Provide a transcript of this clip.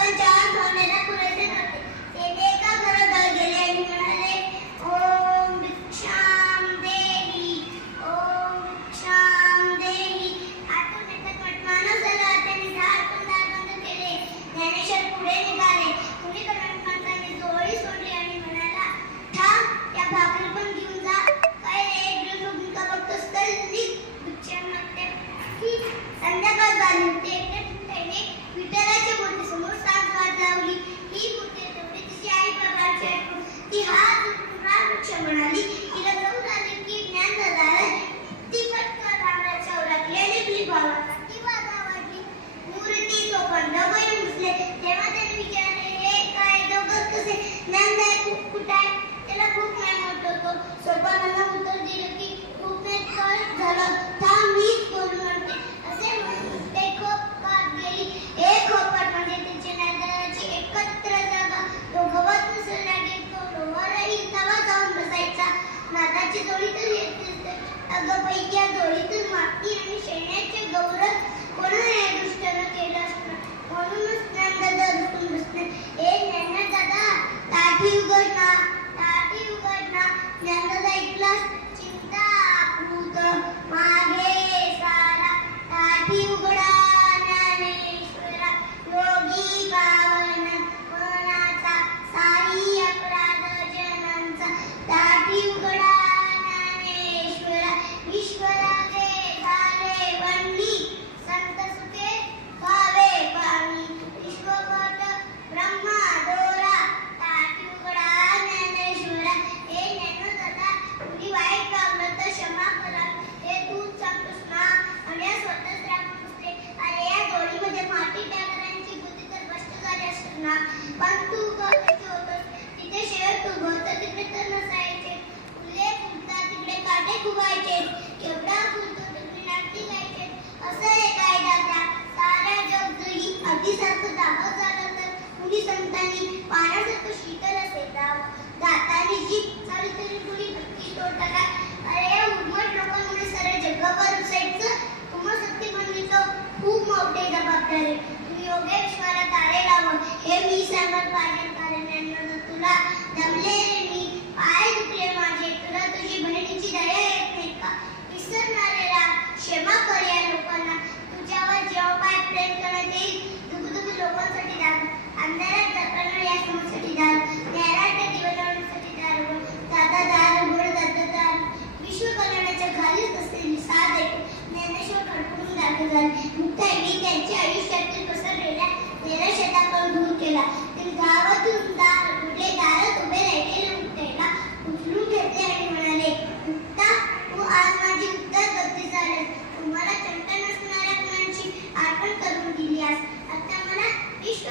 पण चहा खाण्याला पुरेसे नव्हते एका गेले आणि म्हणाले ओम भिक्षाम देवी ओम भिक्षाम देवी. आतून त्यांनी दार पण दार बंद केले. ज्ञानेश्वर पुढे निघाले. खूप कुठे आहे. त्याला खूप नाही वाटत होतो सोपानाला उत्तर दिलं की खूप नाही कळ झालं. थांब मीच बोलून म्हणते? असे ते खोप कात गेली. एक खोपट म्हणजे तिची ज्ञानदायाची एकत्र जागा. तो गवत नसेल लागेल तो डोवर तवा जाऊन बसायचा. नादाची जोडी तर येतेच तर. अगं पैकी या जोडीतून माती आणि शेण्याचे गौरव कोणाने या दुष्टानं केलं असणार? म्हणूनच स्पष्ट पण तू गवताची होतस तिथे शेर तू गवत तिकडे तर नसायचे. फुले फुलतात तिकडे काटे फुगायचे केवढा फुलतो तिकडे नाटकी गायचे असं हे काय दादा. सारा जग जरी अगदीसारखं दाबत झालं तर कुणी संतांनी पाण्यासारखं शीतल असे दाव दाताने जीभ चालू तरी कुणी भक्ती तोडता का तुम्हाला चंटन नसणाऱ्या मुलांची आठवण करून दिली आज आता मला विश्व